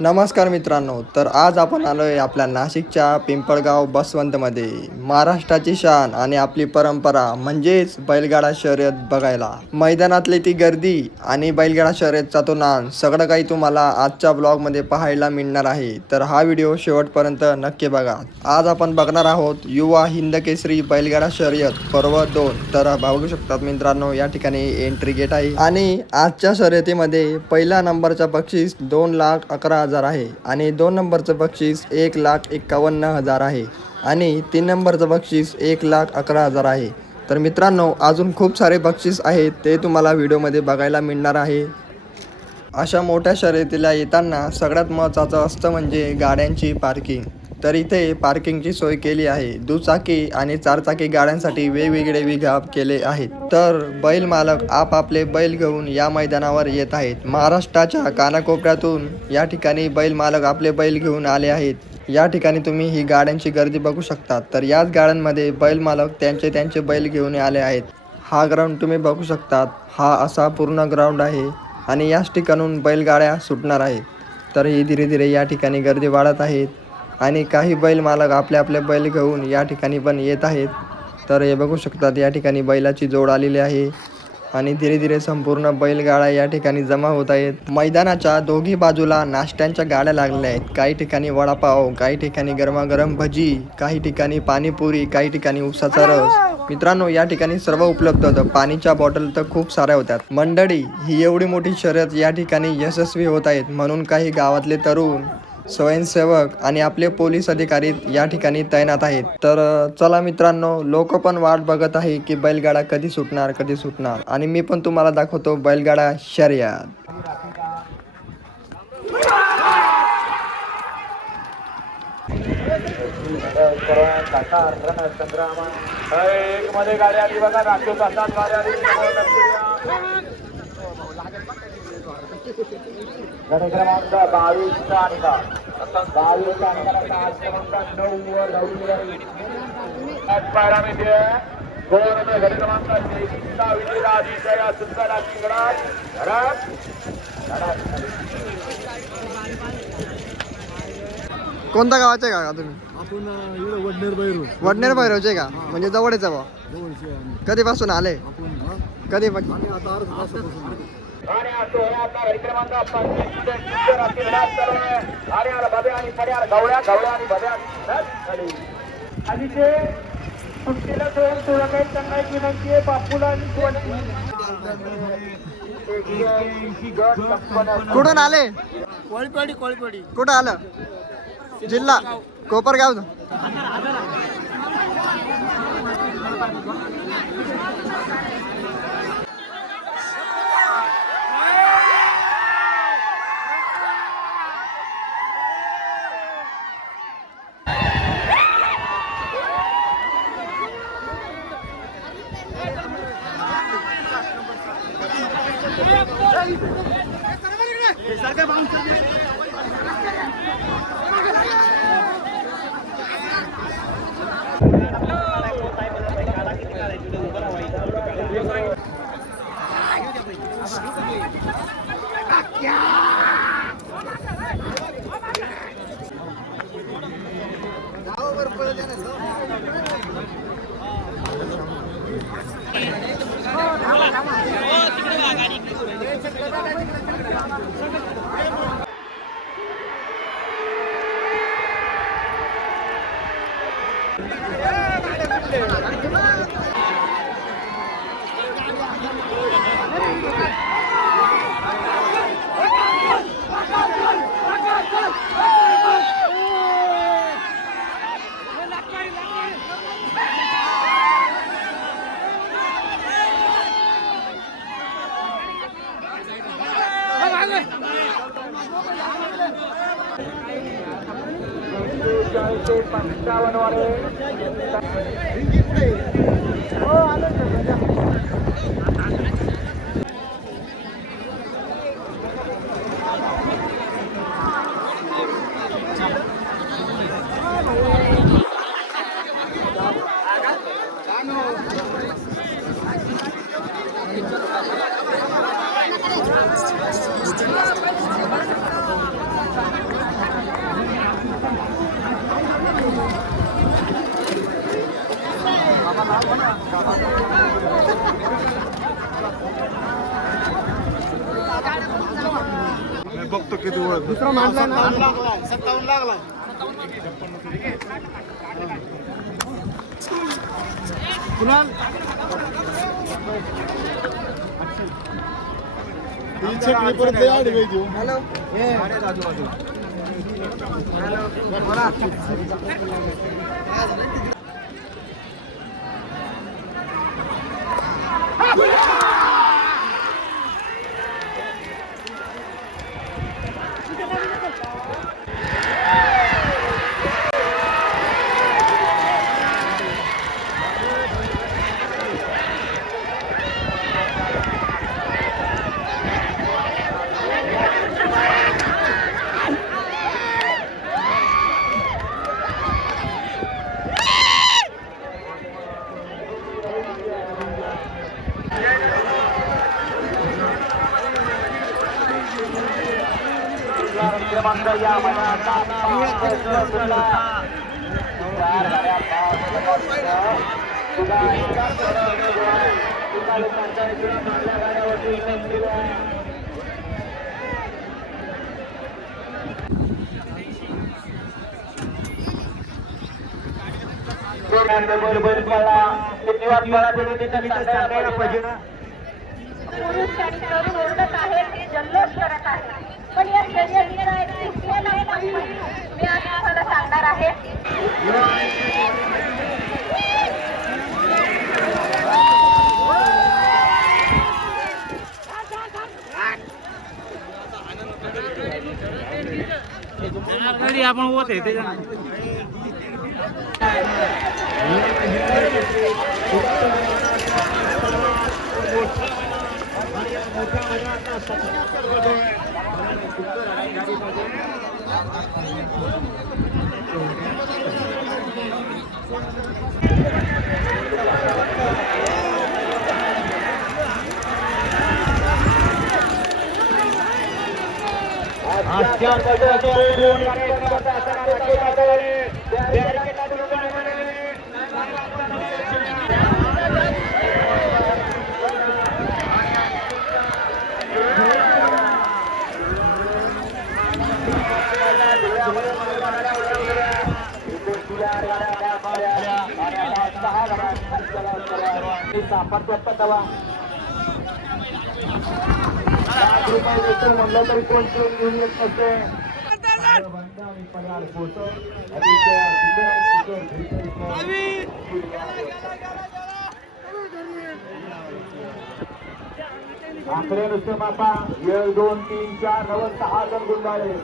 नमस्कार मित्रांनो, तर आज आपण आलो आहे आपल्या नाशिकच्या पिंपळगाव बसवंतमध्ये महाराष्ट्राची शान आणि आपली परंपरा म्हणजेच बैलगाडा शर्यत बघायला. मैदानातली ती गर्दी आणि बैलगाडा शर्यतचा तो नाद सगळं काही तुम्हाला आजच्या ब्लॉगमध्ये पाहायला मिळणार आहे. तर हा व्हिडिओ शेवटपर्यंत नक्की बघा. आज आपण बघणार आहोत युवा हिंदकेसरी बैलगाडा शर्यत पर्व 2. तर बघू शकतात मित्रांनो, या ठिकाणी एंट्री गेट आहे आणि आजच्या शर्यतीमध्ये पहिल्या नंबरचा बक्षीस 2,11,000 आहे आणि 2 नंबरचं बक्षीस 1,51,000 आहे आणि 3 नंबरचं बक्षीस 1,11,000 आहे. तर मित्रांनो, अजून खूप सारे बक्षीस आहेत, ते तुम्हाला व्हिडिओमध्ये बघायला मिळणार आहे. अशा मोठ्या शर्यतीला येताना सगळ्यात महत्त्वाचं असतं म्हणजे गाड्यांची पार्किंग. तर इथे पार्किंगची सोय केली आहे. दुचाकी आणि चारचाकी गाड्यांसाठी वेगवेगळे विभाग केले आहेत. तर बैल मालक आपापले बैल घेऊन या मैदानावर येत आहेत. महाराष्ट्राच्या कानाकोपऱ्यातून या ठिकाणी बैल मालक आपले बैल घेऊन आले आहेत. या ठिकाणी तुम्ही ही गाड्यांची गर्दी बघू शकता. तर याच गाड्यांमध्ये बैल मालक त्यांचे बैल घेऊन आले आहेत. हा ग्राउंड तुम्ही बघू शकतात. हा असा पूर्ण ग्राउंड आहे आणि याच ठिकाणून बैलगाड्या सुटणार आहेत. तर ही धीरे धीरे या ठिकाणी गर्दी वाढत आहेत आणि काही बैल मालक आपले बैल घेऊन या ठिकाणी पण येत आहेत. तर हे बघू शकतात, या ठिकाणी बैलाची जोड आलेली आहे आणि धीरे धीरे संपूर्ण बैलगाड्या या ठिकाणी जमा होत आहेत. मैदानाच्या दोघी बाजूला नाश्त्यांच्या गाड्या लागलेल्या आहेत. काही ठिकाणी वडापाव, काही ठिकाणी गरमागरम भजी, काही ठिकाणी पाणीपुरी, काही ठिकाणी उसाचा रस. मित्रांनो, या ठिकाणी सर्व उपलब्ध होतं. पाणीच्या बॉटल तर खूप साऱ्या होत्या. मंडळी, ही एवढी मोठी शर्यत या ठिकाणी यशस्वी होत आहेत म्हणून काही गावातले तरुण, स्वयंसेवक आणि आपले पोलीस अधिकारी या ठिकाणी तैनात आहेत. तर चला मित्रांनो, लोक पण वाट बघत आहे की बैलगाडा कधी सुटणार आणि मी पण तुम्हाला दाखवतो बैलगाडा शर्यत. एक मध्ये गाडी आली बघा, राखीव तासात गाडी आली. गट क्रमांक 22चा निकाल. 22चा निकाल आज क्रमांक 9 वर धावलेली आहे. गट क्रमांक 23चा विजेता अतिशय सुंदर अशी गडात कोणत्या गावाचे का तुम्ही? आपण वडनेर वडनेर बैरोचे का? म्हणजे जवळच बा. कधीपासून आले? कधी? आणि असो हे आपला गाडी क्रमांक 25 सुंदर अशी लढत चालू आहे. आणि आला भव्या आणि पड्या गवळ्या आणि भव्या आणि ते सुट्टीला थोडं काही त्यांना एक विनंती आहे. बापूला आणि कुठून आले? कोळीपाडी कुठं आलं? जिल्हा कोपरगाव. बघतो किती वेळ दुसरा मारला ना 57 लागला कुणाल तीनशे किलो परत लय आडी घेऊ हॅलो पुरुष आणि तरुण ओरडत आहेत, जल्लोष करत आहेत. पण या शर्यतीचा एक शिकलेला मी आज तुम्हाला सांगणार आहे. आपण होत आहे त्याच्या म्हणलं तरी कोण घेऊन येत नसते आकडे नुसते बापा 1 2 3 4 9 6 जण गुंडाळे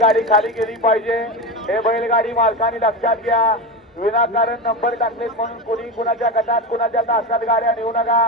गाडी खाली गेली पाहिजे हे बैलगाडी मालकांनी लक्षात घ्या. विनाकारण नंबर टाकलेत म्हणून कोणी कुणाच्या गटात कुणाच्या तासात गाड्या नेऊ नका.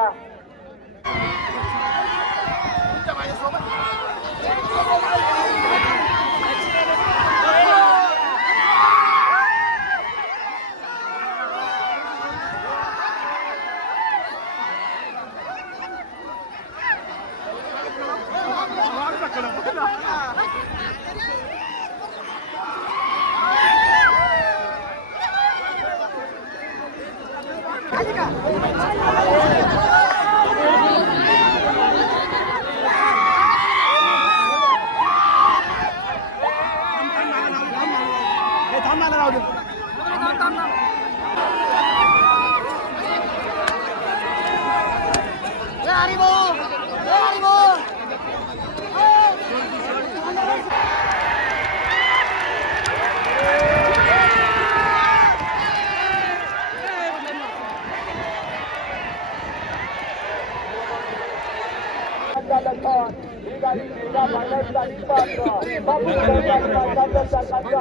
ही गाडी निर्गा फायनलसाठी पात्र. बाबू गाडी मालकाच्या चाकाच्या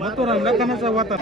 मथुरा लखनाचा वाता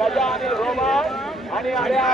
गजा आणि रोमन आणि आर्या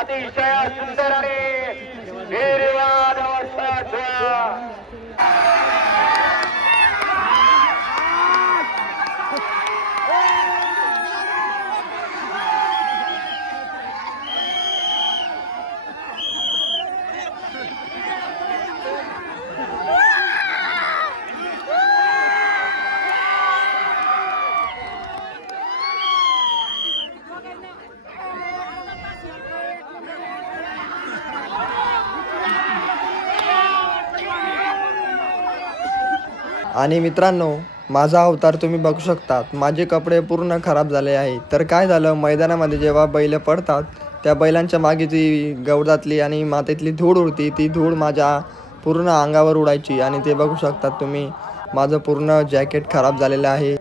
अतिशय सुंदर आणि निर्वाद अवस्था. आणि मित्रांनो, माझा अवतार तुम्ही बघू शकतात. माझे कपडे पूर्ण खराब झाले आहे. तर काय झालं, मैदानामध्ये जेव्हा बैल पडतात त्या बैलांच्या मागे जी गवतातली आणि मातीतली धूळ उडती, ती धूळ माझ्या पूर्ण अंगावर उडायची. आणि ते बघू शकतात तुम्ही, माझं पूर्ण जॅकेट खराब झालेलं आहे.